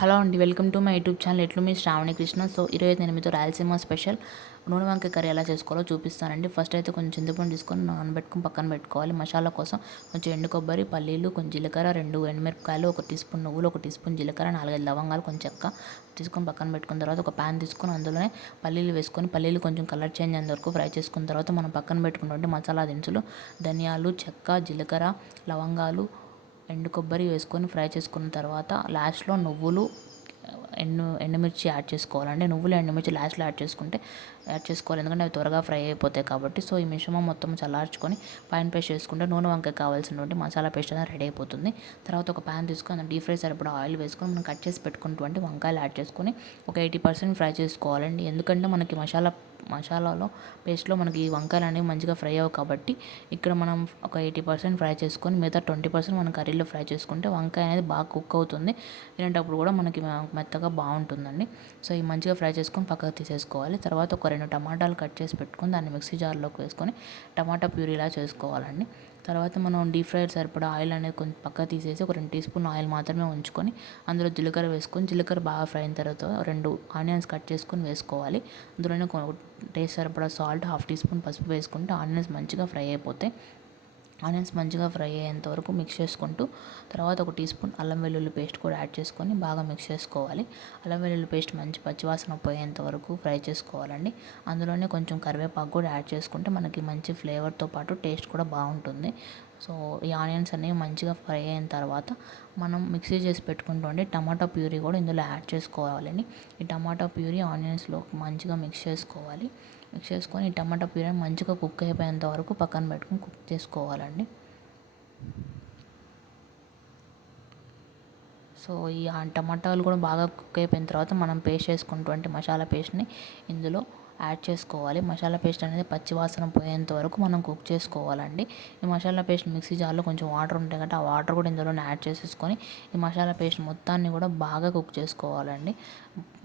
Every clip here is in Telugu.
హలో అండి, welcome to my YouTube channel. ఎట్లు మీ శ్రావణి కృష్ణ. సో ఈరోజు నేను మీతో రాయలసీమ స్పెషల్ నూనె వంకాయ కర్రీ ఎలా చేసుకోవాలో చూపిస్తానండి. ఫస్ట్ అయితే కొంచెం చింతపండు తీసుకొని నానబెట్టుకుని పక్కన పెట్టుకోవాలి. మసాలా కోసం కొంచెం ఎండు కొబ్బరి, పల్లీలు, కొంచెం జీలకర్ర, 2 ఎండుమిరపకాయలు, 1 టీ స్పూన్ నువ్వులు, 1 టీ స్పూన్ జీలకర్ర, 4-5 లవంగాలు, కొంచెం చెక్క తీసుకొని పక్కన పెట్టుకున్న తర్వాత ఒక ప్యాన్ తీసుకొని అందులోనే పల్లీలు వేసుకొని పల్లీలు కొంచెం కలర్ చేంజ్ అయ్యేంత వరకు ఫ్రై చేసుకున్న తర్వాత మనం పక్కన పెట్టుకున్నటువంటి మసాలా దినుసులు ధనియాలు, చెక్క, జీలకర్ర, లవంగాలు, ఎండు కొబ్బరి వేసుకొని ఫ్రై చేసుకున్న తర్వాత లాస్ట్లో నువ్వులు, ఎండుమిర్చి యాడ్ చేసుకోవాలండి. నువ్వులు, ఎండుమిర్చి లాస్ట్లో యాడ్ చేసుకోవాలి, ఎందుకంటే అవి త్వరగా ఫ్రై అయిపోతాయి కాబట్టి. సో ఈ మిశ్రమం మొత్తం చల్లార్చుకొని పైన పేస్ట్ చేసుకుంటే నూనె వంకాయ కావాల్సినటువంటి మసాలా పేస్ట్ అనేది రెడీ అయిపోతుంది. తర్వాత ఒక ప్యాన్ తీసుకొని అందులో డీప్ ఫ్రై సరిపడా ఆయిల్ వేసుకొని మనం కట్ చేసి పెట్టుకున్నటువంటి వంకాయలు యాడ్ చేసుకొని ఒక 80% ఫ్రై చేసుకోవాలండి. ఎందుకంటే మనకి మసాలాలో పేస్ట్లో మనకి వంకాయలు అనేవి మంచిగా ఫ్రై అవ్వవు కాబట్టి ఇక్కడ మనం ఒక 80% ఫ్రై చేసుకొని మిగతా 20% మనం కర్రీలో ఫ్రై చేసుకుంటే వంకాయ అనేది బాగా కుక్ అవుతుంది. తినేటప్పుడు కూడా మనకి మెత్తగా బాగుంటుందండి. సో ఈ మంచిగా ఫ్రై చేసుకొని పక్కకు తీసేసుకోవాలి. తర్వాత ఒక 2 టమాటాలు కట్ చేసి పెట్టుకొని దాన్ని మిక్సీ జార్లోకి వేసుకొని టమాటా ప్యూరీలా చేసుకోవాలండి. తర్వాత మనం డీప్ ఫ్రై సరిపడా ఆయిల్ అనేది కొంచెం పక్క తీసేసి ఒక 2 టీ స్పూన్ ఆయిల్ మాత్రమే ఉంచుకొని అందులో జీలకర్ర వేసుకొని జీలకర్ర బాగా ఫ్రై అయిన తర్వాత 2 ఆనియన్స్ కట్ చేసుకొని వేసుకోవాలి. అందులోనే టేస్ట్ సరిపడా సాల్ట్, 1/2 టీ స్పూన్ పసుపు వేసుకుంటే ఆనియన్స్ మంచిగా ఫ్రై అయిపోతాయి. ఆనియన్స్ మంచిగా ఫ్రై అయ్యేంత వరకు మిక్స్ చేసుకుంటూ తర్వాత 1 టీ స్పూన్ అల్లం వెల్లుల్లి పేస్ట్ కూడా యాడ్ చేసుకొని బాగా మిక్స్ చేసుకోవాలి. అల్లం వెల్లుల్లి పేస్ట్ మంచి పచ్చివాసన పోయేంత వరకు ఫ్రై చేసుకోవాలండి. అందులోనే కొంచెం కరివేపాకు కూడా యాడ్ చేసుకుంటే మనకి మంచి ఫ్లేవర్తో పాటు టేస్ట్ కూడా బాగుంటుంది. సో ఈ ఆనియన్స్ అనేవి మంచిగా ఫ్రై అయిన తర్వాత మనం మిక్సీ చేసి పెట్టుకుంటుండే టమాటా ప్యూరీ కూడా ఇందులో యాడ్ చేసుకోవాలండి. ఈ టమాటా ప్యూరీ ఆనియన్స్లో మంచిగా మిక్స్ చేసుకోవాలి. మిక్స్ చేసుకొని ఈ టమాటా ప్యూరీ మంచిగా కుక్ అయిపోయేంత వరకు పక్కన పెట్టుకొని కుక్ చేసుకోవాలండి. సో ఈ టమాటాలు కూడా బాగా కుక్ అయిపోయిన తర్వాత మనం పేస్ట్ చేసుకున్నటువంటి మసాలా పేస్ట్ని ఇందులో యాడ్ చేసుకోవాలి. మసాలా పేస్ట్ అనేది పచ్చివాసన పోయేంత వరకు మనం కుక్ చేసుకోవాలండి. ఈ మసాలా పేస్ట్ మిక్సీ జార్లో కొంచెం వాటర్ ఉంటాయి కాబట్టి ఆ వాటర్ కూడా ఇందులోనే యాడ్ చేసేసుకొని ఈ మసాలా పేస్ట్ మొత్తాన్ని కూడా బాగా కుక్ చేసుకోవాలండి.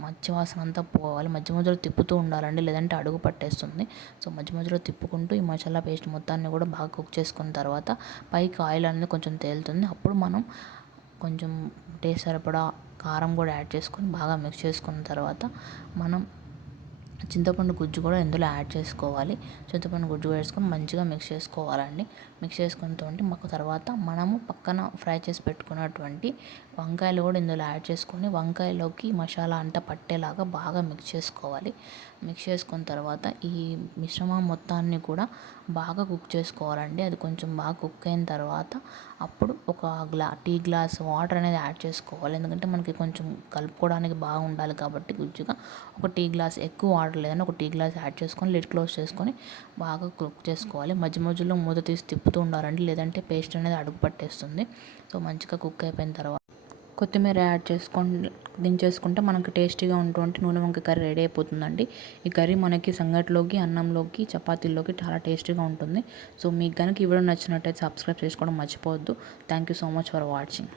పచ్చివాసన అంతా పోవాలి. మధ్య మధ్యలో తిప్పుతూ ఉండాలండి, లేదంటే అడుగు పట్టేస్తుంది. సో మధ్య మధ్యలో తిప్పుకుంటూ ఈ మసాలా పేస్ట్ మొత్తాన్ని కూడా బాగా కుక్ చేసుకున్న తర్వాత పైకి ఆయిల్ అనేది కొంచెం తేలుతుంది. అప్పుడు మనం కొంచెం టేస్ట్ సరిపడా కారం కూడా యాడ్ చేసుకొని బాగా మిక్స్ చేసుకున్న తర్వాత మనం చింతపండు గుజ్జు కూడా ఇందులో యాడ్ చేసుకోవాలి. చింతపండు గుజ్జు వేసుకొని మంచిగా మిక్స్ చేసుకోవాలండి. మిక్స్ చేసుకున్నటువంటి మాకు తర్వాత మనము పక్కన ఫ్రై చేసి పెట్టుకున్నటువంటి వంకాయలు కూడా ఇందులో యాడ్ చేసుకొని వంకాయలోకి మసాలా అంతా పట్టేలాగా బాగా మిక్స్ చేసుకోవాలి. మిక్స్ చేసుకున్న తర్వాత ఈ మిశ్రమం మొత్తాన్ని కూడా బాగా కుక్ చేసుకోవాలండి. అది కొంచెం బాగా కుక్ అయిన తర్వాత అప్పుడు ఒక టీ గ్లాస్ వాటర్ అనేది యాడ్ చేసుకోవాలి. ఎందుకంటే మనకి కొంచెం కలుపుకోవడానికి బాగా ఉండాలి కాబట్టి గుజ్జుగా ఒక టీ గ్లాస్ ఎక్కువ వాటర్ లేదని ఒక టీ గ్లాస్ యాడ్ చేసుకొని లిడ్ క్లోజ్ చేసుకొని బాగా కుక్ చేసుకోవాలి. మధ్య మధ్యలో మూత తీసి తిప్పుతూ ఉండాలండి, లేదంటే పేస్ట్ అనేది అడుగు పట్టేస్తుంది. సో మంచిగా కుక్ అయిపోయిన తర్వాత కొత్తిమీర యాడ్ చేసుకొని దించేసుకుంటే మనకు టేస్టీగా ఉన్నటువంటి నూనె వంకాయ కర్రీ రెడీ అయిపోతుందండి. ఈ కర్రీ మనకి సంగట్లోకి, అన్నంలోకి, చపాతీల్లోకి చాలా టేస్టీగా ఉంటుంది. సో మీకు కనుక ఈ వీడియో నచ్చినట్టయితే సబ్స్క్రైబ్ చేసుకోవడం మర్చిపోవద్దు. Thank you so much for watching.